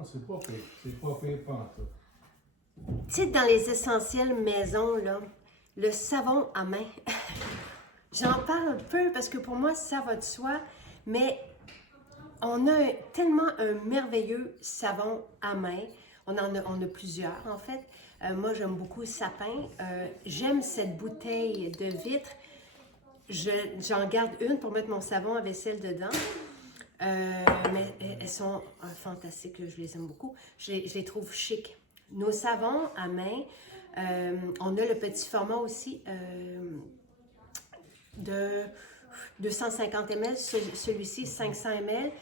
Ah, c'est pas pire. C'est pas pire pantoute. Tu sais, dans les essentiels maison, là, le savon à main, j'en parle peu parce que pour moi, ça va de soi, mais on a tellement un merveilleux savon à main. On a plusieurs, en fait. Moi, j'aime beaucoup le sapin. J'aime cette bouteille de vitre. J'en garde une pour mettre mon savon à vaisselle dedans. Mais elles sont fantastiques, je les aime beaucoup. Je les trouve chic. Nos savons à main, on a le petit format aussi de 250 ml, celui-ci 500 ml.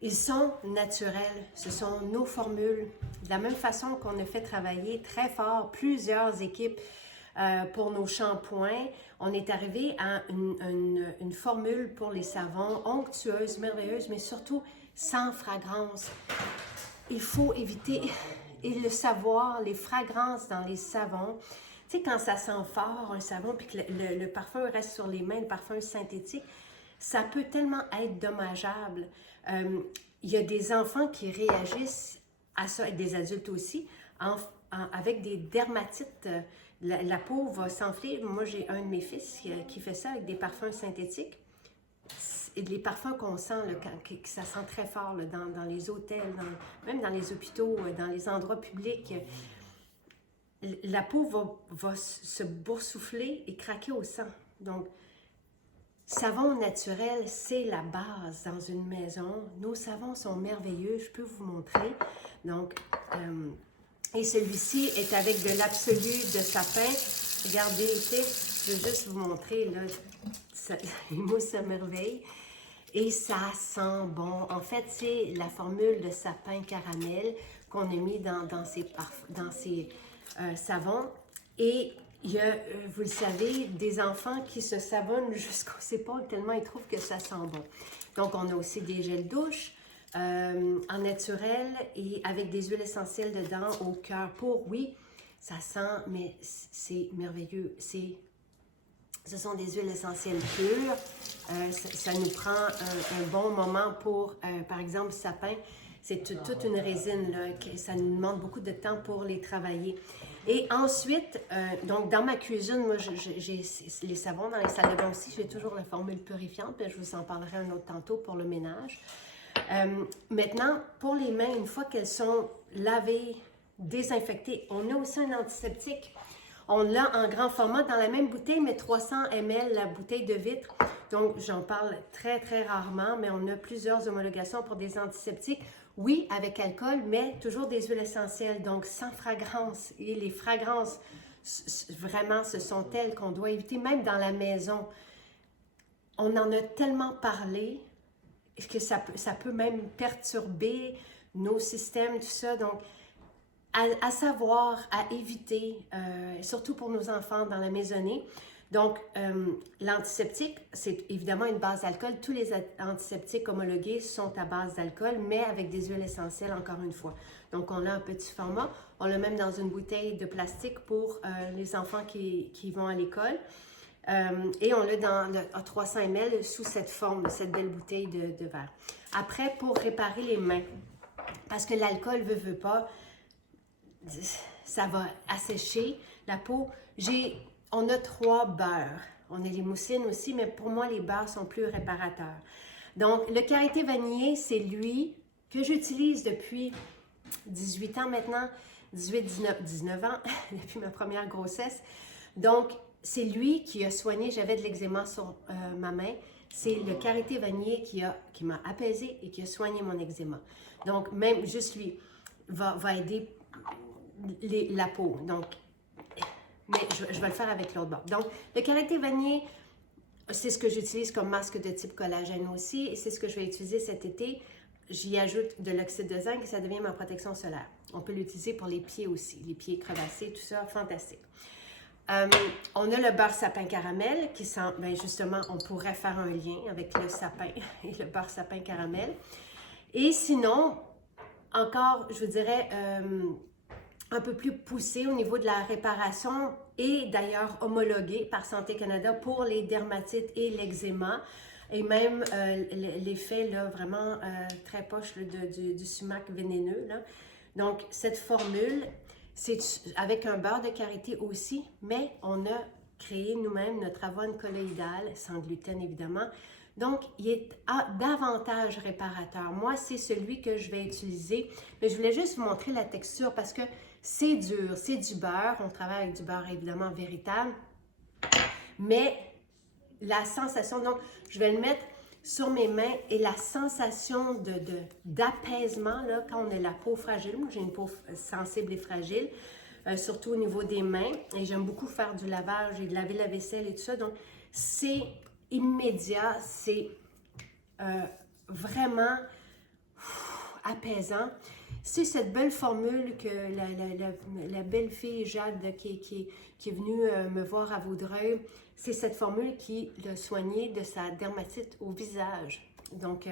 Ils sont naturels, ce sont nos formules. De la même façon qu'on a fait travailler très fort plusieurs équipes pour nos shampoings, on est arrivé à une formule pour les savons onctueuse, merveilleuse, mais surtout sans fragrance. Il faut éviter, et le savoir, les fragrances dans les savons. Tu sais, quand ça sent fort, un savon, puis que le parfum reste sur les mains, le parfum synthétique, ça peut tellement être dommageable. Il y a des enfants qui réagissent à ça, et des adultes aussi, avec des dermatites. La peau va s'enfler. Moi, j'ai un de mes fils qui fait ça avec des parfums synthétiques. Et les parfums qu'on sent, là, que ça sent très fort là, dans les hôtels, même dans les hôpitaux, dans les endroits publics, la peau va se boursoufler et craquer au sang. Donc, savon naturel, c'est la base dans une maison. Nos savons sont merveilleux, je peux vous montrer. Donc, et celui-ci est avec de l'absolu de sapin. Regardez, je vais juste vous montrer, là, il mousse à merveille. Et ça sent bon. En fait, c'est la formule de sapin caramel qu'on a mis dans ces savons. Et il y a, vous le savez, des enfants qui se savonnent jusqu'aux épaules tellement ils trouvent que ça sent bon. Donc, on a aussi des gels douche en naturel et avec des huiles essentielles dedans au cœur pour, oui, ça sent, mais c'est merveilleux. Ce sont des huiles essentielles pures. Ça nous prend un bon moment pour, par exemple, sapin. C'est toute une résine, là, ça nous demande beaucoup de temps pour les travailler. Et ensuite, donc dans ma cuisine, moi, j'ai les savons dans les salles de bain aussi. J'ai toujours la formule purifiante, puis je vous en parlerai un autre tantôt pour le ménage. Maintenant, pour les mains, une fois qu'elles sont lavées, désinfectées, on a aussi un antiseptique. On l'a en grand format dans la même bouteille, mais 300 ml, la bouteille de vitre. Donc, j'en parle très, très rarement, mais on a plusieurs homologations pour des antiseptiques. Oui, avec alcool, mais toujours des huiles essentielles, donc sans fragrance. Et les fragrances, vraiment, ce sont elles qu'on doit éviter, même dans la maison. On en a tellement parlé que ça peut même perturber nos systèmes, tout ça. Donc, à savoir, à éviter, surtout pour nos enfants dans la maisonnée. Donc, l'antiseptique, c'est évidemment une base d'alcool. Tous les antiseptiques homologués sont à base d'alcool, mais avec des huiles essentielles, encore une fois. Donc, on l'a en petit format. On l'a même dans une bouteille de plastique pour les enfants qui vont à l'école. Et on l'a à 300 ml sous cette forme, cette belle bouteille de verre. Après, pour réparer les mains, parce que l'alcool veut pas, ça va assécher la peau. On a 3 beurres. On a les moussines aussi, mais pour moi, les beurres sont plus réparateurs. Donc, le karité vanillé, c'est lui que j'utilise depuis 18 ans maintenant, 19 ans, depuis ma première grossesse. Donc, c'est lui qui a soigné, j'avais de l'eczéma sur ma main. C'est le karité vanillé qui m'a apaisé et qui a soigné mon eczéma. Donc, même juste lui va aider la peau. Donc, mais je vais le faire avec l'autre bord. Donc, le karité vanillé, c'est ce que j'utilise comme masque de type collagène aussi. Et c'est ce que je vais utiliser cet été. J'y ajoute de l'oxyde de zinc et ça devient ma protection solaire. On peut l'utiliser pour les pieds aussi. Les pieds crevassés, tout ça, fantastique. On a le beurre sapin caramel qui sent, bien justement, on pourrait faire un lien avec le sapin et le beurre sapin caramel. Et sinon, encore, je vous dirais, un peu plus poussé au niveau de la réparation et d'ailleurs homologué par Santé Canada pour les dermatites et l'eczéma. Et même l'effet là, vraiment très poche là, du sumac vénéneux. Là. Donc, cette formule, c'est avec un beurre de karité aussi, mais on a créé nous-mêmes notre avoine colloïdale, sans gluten évidemment. Donc, il est davantage réparateur. Moi, c'est celui que je vais utiliser, mais je voulais juste vous montrer la texture parce que c'est dur, c'est du beurre. On travaille avec du beurre évidemment véritable, mais la sensation, donc, je vais le mettre sur mes mains et la sensation d'apaisement, là, quand on a la peau fragile. Moi, j'ai une peau sensible et fragile, surtout au niveau des mains. Et j'aime beaucoup faire du lavage et de laver la vaisselle et tout ça. Donc, c'est immédiat, c'est vraiment apaisant. C'est cette belle formule que la belle fille Jade qui est venue me voir à Vaudreuil, c'est cette formule qui l'a soignée de sa dermatite au visage. Donc,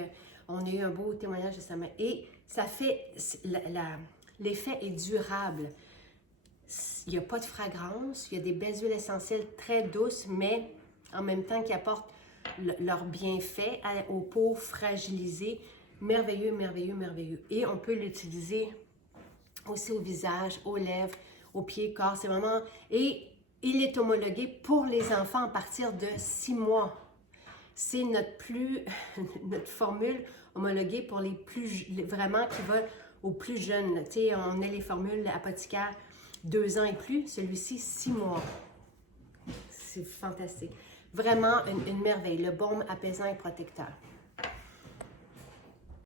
on a eu un beau témoignage de sa main. Et ça fait, l'effet est durable. Il n'y a pas de fragrance, il y a des belles huiles essentielles très douces, mais en même temps qui apportent leur bienfait aux peaux fragilisées. Merveilleux, merveilleux, merveilleux. Et on peut l'utiliser aussi au visage, aux lèvres, aux pieds, corps. C'est vraiment... Et il est homologué pour les enfants à partir de 6 mois. C'est notre formule homologuée pour les plus... Vraiment qui va aux plus jeunes. Tu sais, on a les formules apothicaires 2 ans et plus. Celui-ci, 6 mois. C'est fantastique. Vraiment une merveille. Le baume apaisant et protecteur.